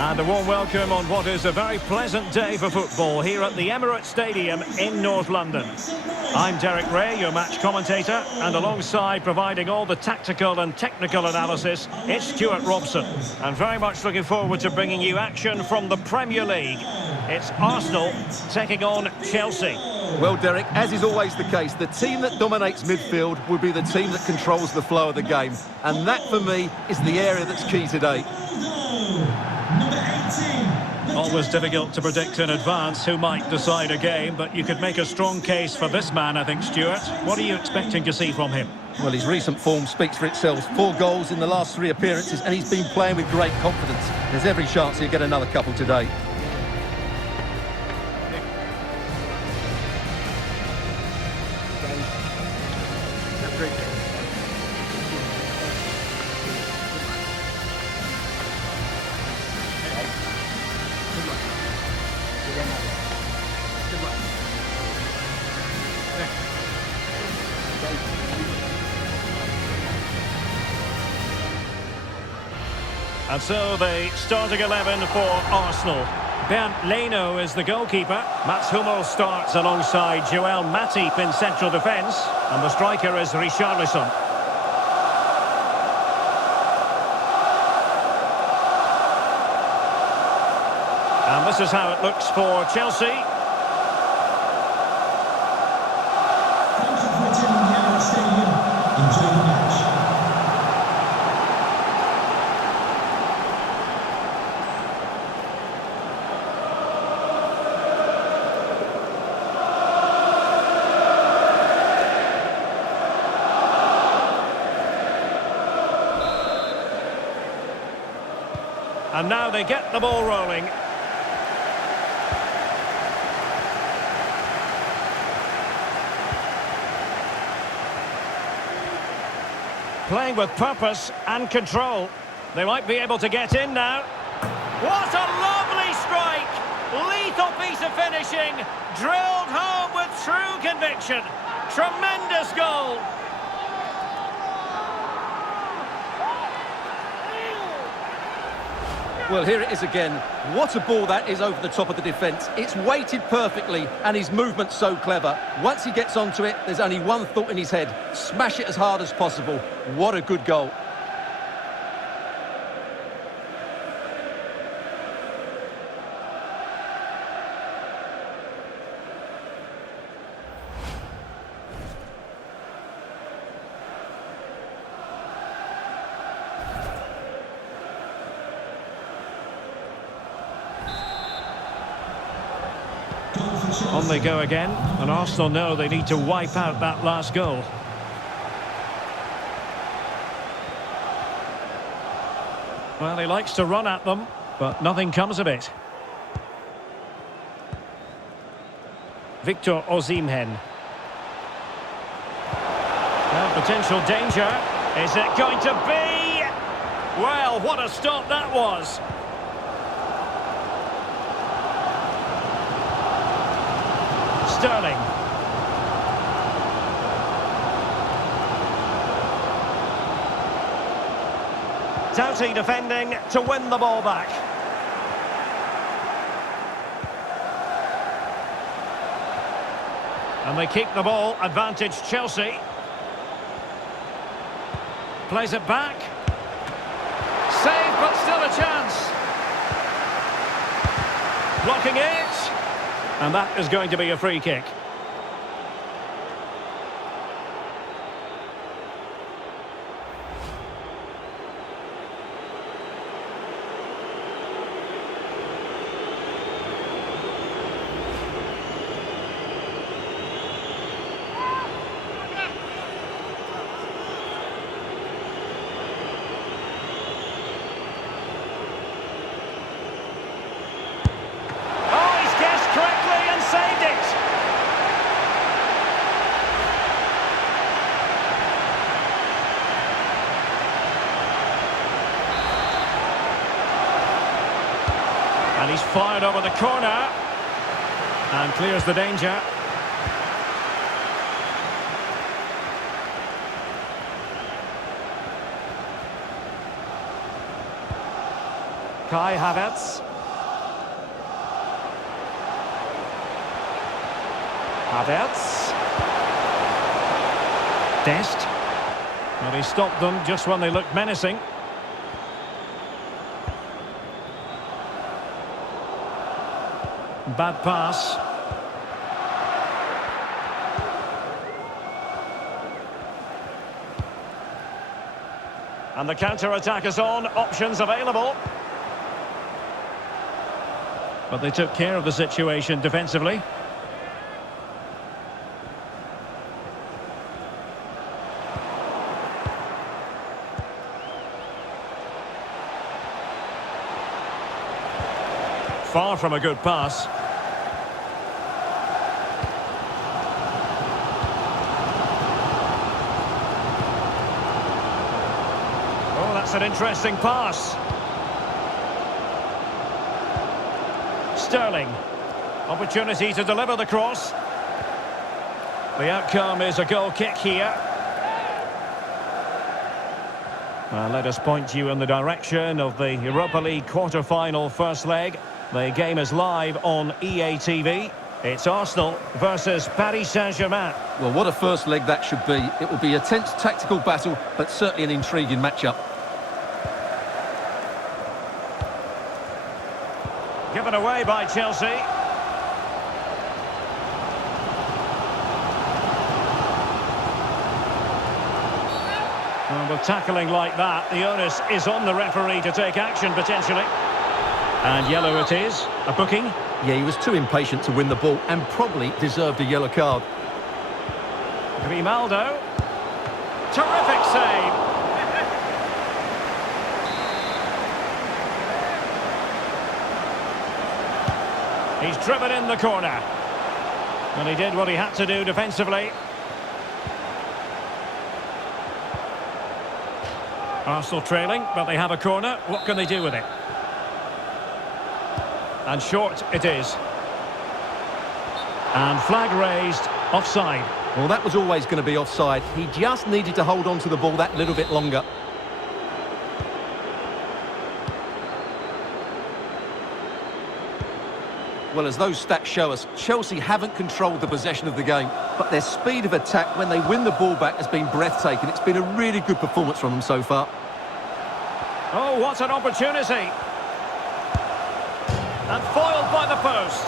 And a warm welcome on what is a very pleasant day for football here at the Emirates Stadium in North London. I'm Derek Ray, your match commentator, and alongside providing all the tactical and technical analysis, it's Stuart Robson. And very much looking forward to bringing you action from the Premier League. It's Arsenal taking on Chelsea. Well, Derek, as is always the case, the team that dominates midfield will be the team that controls the flow of the game. And that, for me, is the area that's key today. Always difficult to predict in advance who might decide a game, but you could make a strong case for this man, I think, Stuart. What are you expecting to see from him? Well, his recent form speaks for itself. 4 goals in the last 3 appearances, and he's been playing with great confidence. There's every chance he'll get another couple today. And so the starting 11 for Arsenal. Bernd Leno is the goalkeeper. Mats Hummels starts alongside Joel Matip in central defence. And the striker is Richarlison. And this is how it looks for Chelsea. Thank you for attending the Emirates Stadium. Enjoy the match. And now they get the ball rolling. Playing with purpose and control. They might be able to get in now. What a lovely strike! Lethal piece of finishing. Drilled home with true conviction. Tremendous goal. Well, here it is again. What a ball that is over the top of the defence. It's weighted perfectly, and his movement's so clever. Once he gets onto it, there's only one thought in his head. Smash it as hard as possible. What a good goal. On they go again, and Arsenal know they need to wipe out that last goal. Well, he likes to run at them, but nothing comes of it. Victor Osimhen. Well, potential danger. Is it going to be? Well, what a stop that was. Sterling. Doughty defending to win the ball back. And they keep the ball, advantage Chelsea. Plays it back. Save, but still a chance. Blocking it. And that is going to be a free kick. And he's fired over the corner. And clears the danger. Kai Havertz. Havertz. Dest. Well, he stopped them just when they looked menacing. Bad pass. And the counter-attack is on. Options available. But they took care of the situation defensively. Far from a good pass. Oh, that's an interesting pass. Sterling. Opportunity to deliver the cross. The outcome is a goal kick here. Let us point you in the direction of the Europa League quarter-final first leg. The game is live on EA TV. It's Arsenal versus Paris Saint-Germain. Well, what a first leg that should be. It will be a tense tactical battle, but certainly an intriguing matchup. Given away by Chelsea. Well, with tackling like that, the onus is on the referee to take action potentially. And yellow it is. A booking. Yeah, he was too impatient to win the ball and probably deserved a yellow card. Grimaldo. Terrific save. He's driven in the corner. And he did what he had to do defensively. Arsenal trailing, but they have a corner. What can they do with it? And short it is. And flag raised, offside. Well, that was always going to be offside. He just needed to hold on to the ball that little bit longer. Well, as those stats show us, Chelsea haven't controlled the possession of the game, but their speed of attack when they win the ball back has been breathtaking. It's been a really good performance from them so far. Oh, what an opportunity. And foiled by the post.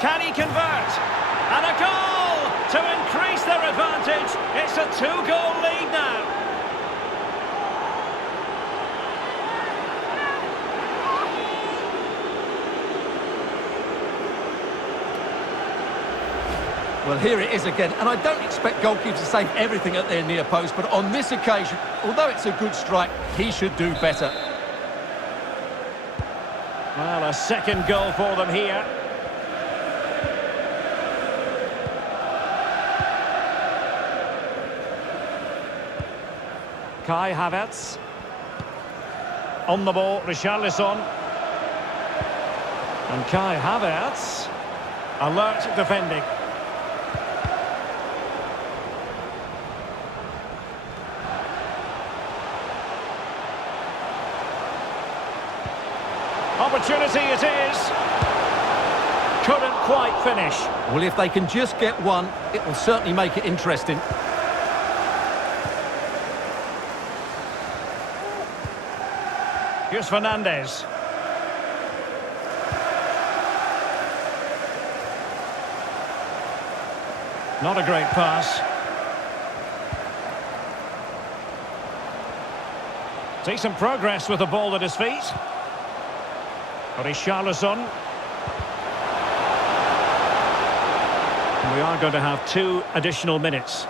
Can he convert? And a goal to increase their advantage. It's a two-goal lead now. Well, here it is again, and I don't expect goalkeepers to save everything at their near post, but on this occasion, although it's a good strike, he should do better. Well, a second goal for them here. Kai Havertz. On the ball, Richarlison. And Kai Havertz. Alert defending. Opportunity it is. Couldn't quite finish. Well, if they can just get one, it will certainly make it interesting. Here's Fernandes. Not a great pass. Decent progress with the ball at his feet. Richarlison. We are going to have 2 additional minutes.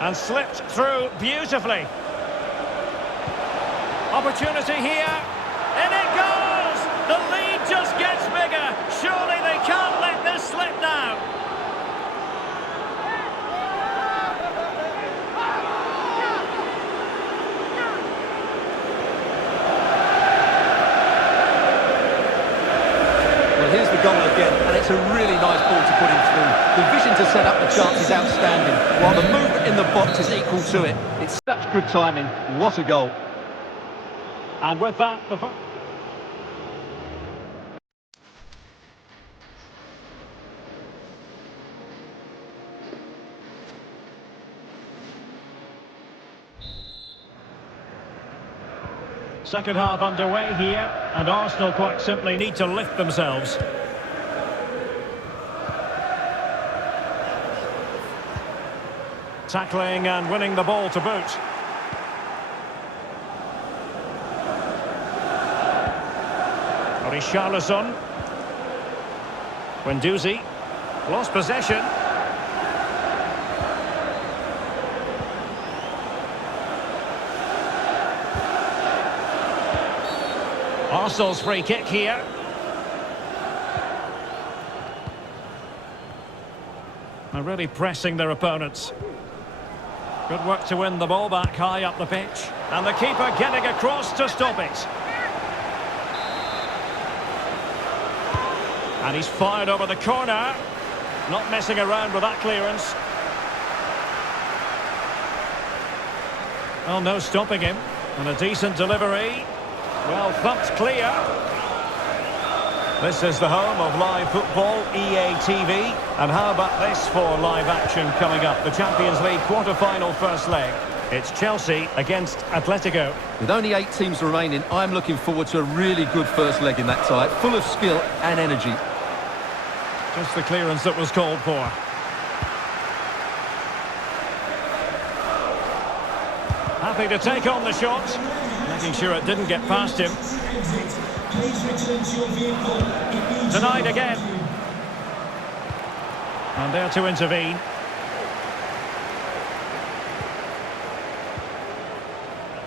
And slipped through beautifully. Opportunity here. In it goes! The lead just gets bigger. Surely they can't let this slip now. Well, here's the goal again, and it's a really nice ball to put him through. The vision to set up the chance is outstanding, while the movement in the box is equal to it. It's such good timing. What a goal. And with that, the... Second half underway here, and Arsenal quite simply need to lift themselves. Tackling and winning the ball to boot. Richarlison. Guendouzi. Lost possession. Arsenal's free kick here. They're really pressing their opponents. Good work to win the ball back high up the pitch. And the keeper getting across to stop it. And he's fired over the corner. Not messing around with that clearance. Well, no stopping him. And a decent delivery. Well thumped clear. This is the home of live football, EA TV. And how about this for live action coming up? The Champions League quarter-final first leg. It's Chelsea against Atletico. With only 8 teams remaining, I'm looking forward to a really good first leg in that tie, full of skill and energy. Just the clearance that was called for. Happy to take on the shot. Making sure it didn't get past him. Denied again. And there to intervene.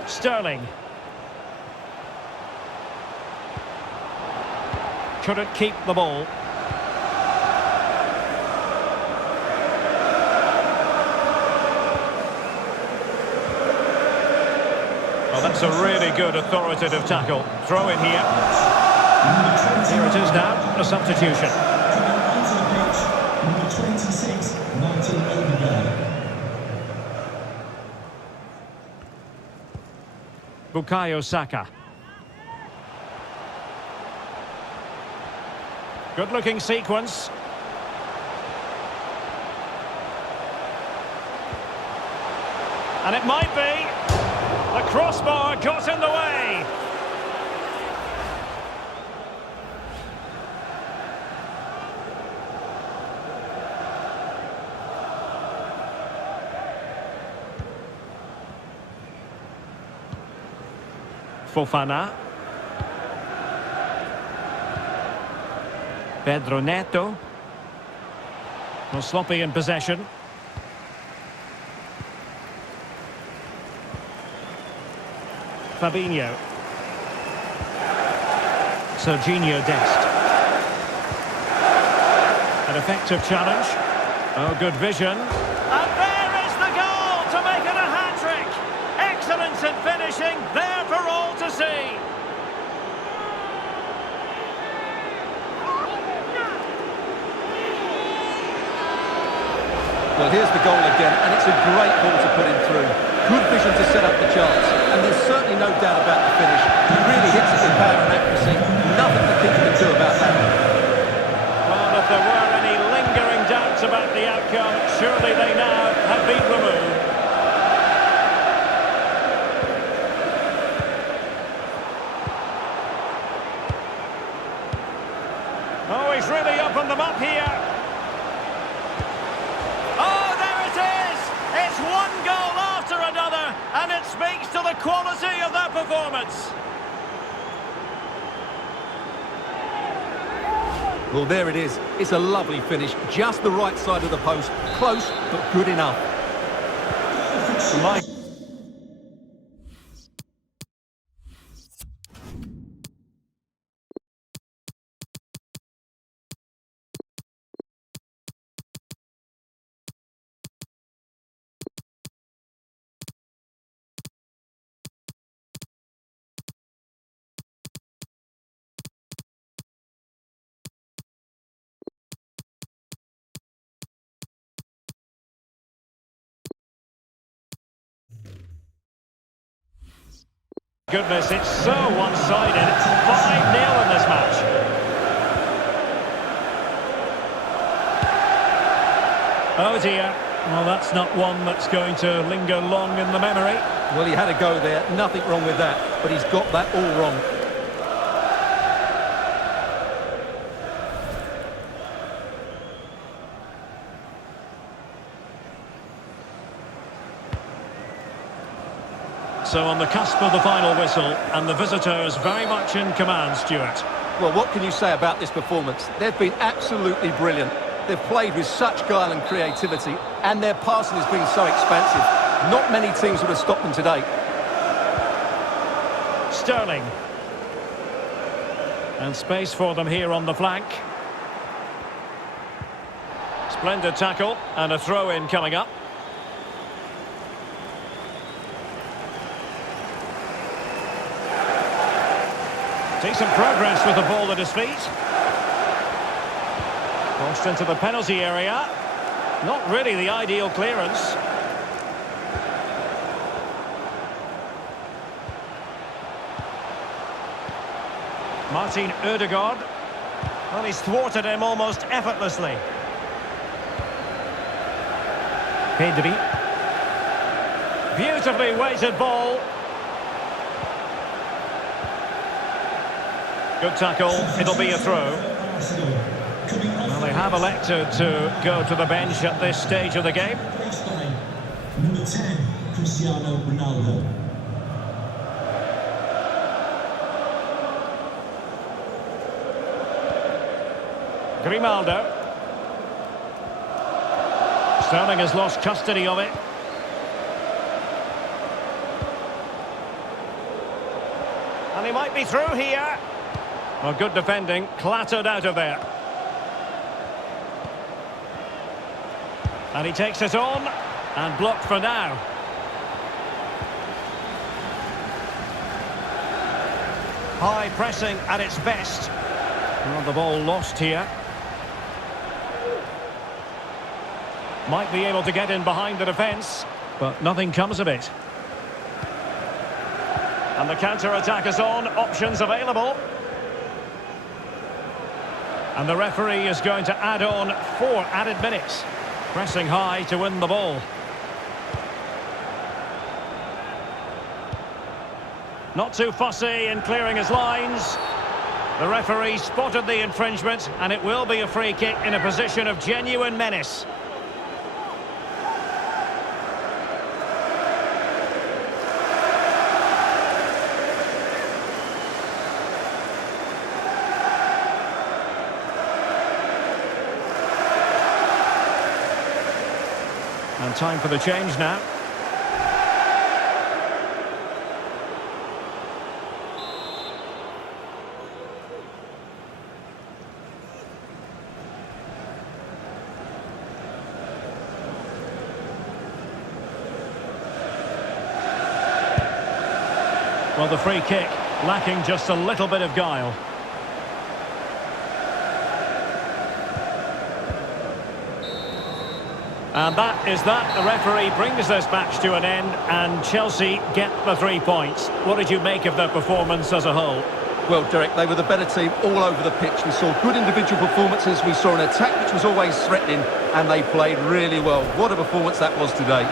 Sterling. Couldn't keep the ball. Well, that's a really good authoritative tackle. Throw in here. Here it is now, a substitution. Number 26, Martin Odegaard. Bukayo Saka. Good-looking sequence. And it might be. The crossbar got in the way. Fofana. Pedro Neto. Well, sloppy in possession. Fabinho. Serginho Dest. An effective challenge. Oh, good vision. And there is the goal to make it a hat-trick. Excellence in finishing, there for all to see. Well, here's the goal again, and it's a great ball to put him through. Good vision to set up the chance, and there's certainly no doubt about the finish. He really hits it with power and accuracy. Nothing the keeper can do about that. Well, if there were any lingering doubts about the outcome, surely they now have been removed. Oh, he's really opened them up here. Oh, there it is! It's one goal after another, and it speaks to the quality of their performance. Well, there it is. It's a lovely finish. Just the right side of the post. Close, but good enough. Mike. Goodness, it's so one-sided. 5-0 in this match. Oh dear. Well, that's not one that's going to linger long in the memory. Well, he had a go there. Nothing wrong with that. But he's got that all wrong. So on the cusp of the final whistle, and the visitors very much in command, Stuart. Well, what can you say about this performance? They've been absolutely brilliant. They've played with such guile and creativity, and their passing has been so expansive. Not many teams would have stopped them today. Sterling. And space for them here on the flank. Splendid tackle, and a throw-in coming up. Decent progress with the ball at his feet. Crossed into the penalty area. Not really the ideal clearance. Martin Ødegaard. Well, he's thwarted him almost effortlessly. Pedri. Beautifully weighted ball. Good tackle, it'll be a throw. Well, they have elected to go to the bench at this stage of the game. Number 10, Cristiano Ronaldo. Grimaldo. Sterling has lost custody of it. And he might be through here. Well, good defending, clattered out of there. And he takes it on, and blocked for now. High pressing at its best. Well, the ball lost here. Might be able to get in behind the defence, but nothing comes of it. And the counter-attack is on, options available. And the referee is going to add on 4 added minutes. Pressing high to win the ball. Not too fussy in clearing his lines. The referee spotted the infringement, and it will be a free kick in a position of genuine menace. And time for the change now. Well, the free kick lacking just a little bit of guile. And that is that. The referee brings this match to an end, and Chelsea get the 3 points. What did you make of their performance as a whole? Well, Derek, they were the better team all over the pitch. We saw good individual performances. We saw an attack which was always threatening, and they played really well. What a performance that was today.